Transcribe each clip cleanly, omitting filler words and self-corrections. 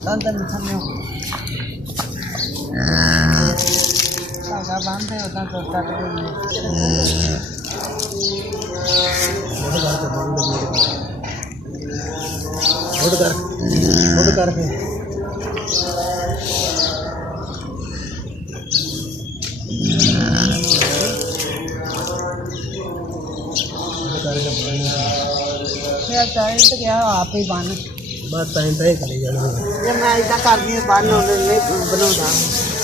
Tantan samyo. Saga bande hotan to start ho gayi. Note कर मेरा time तो क्या आप ही बन बस टाइम पे करी जाना जब मैं इतना करनी है बन नहीं बनाता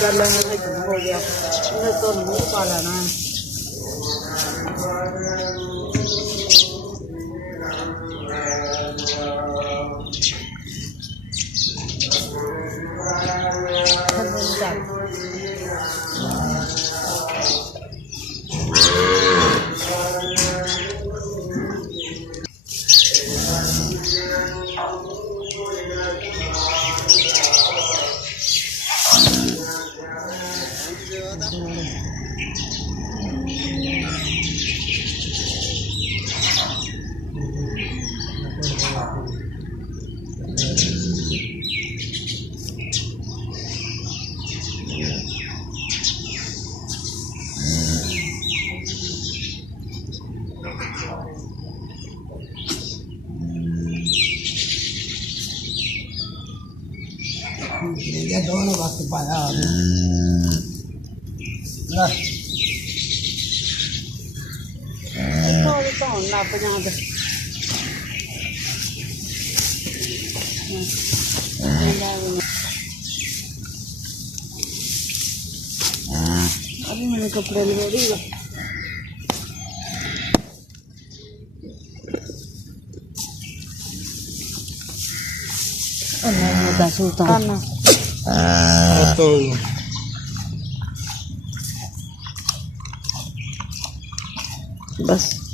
कर लेंगे हो गया तो मुंह पा लेना है ये दोनों वक्त पाया तो लप जाते अभी मैंने कपड़े ले दिए Mudah Sultan. Betul. Bas.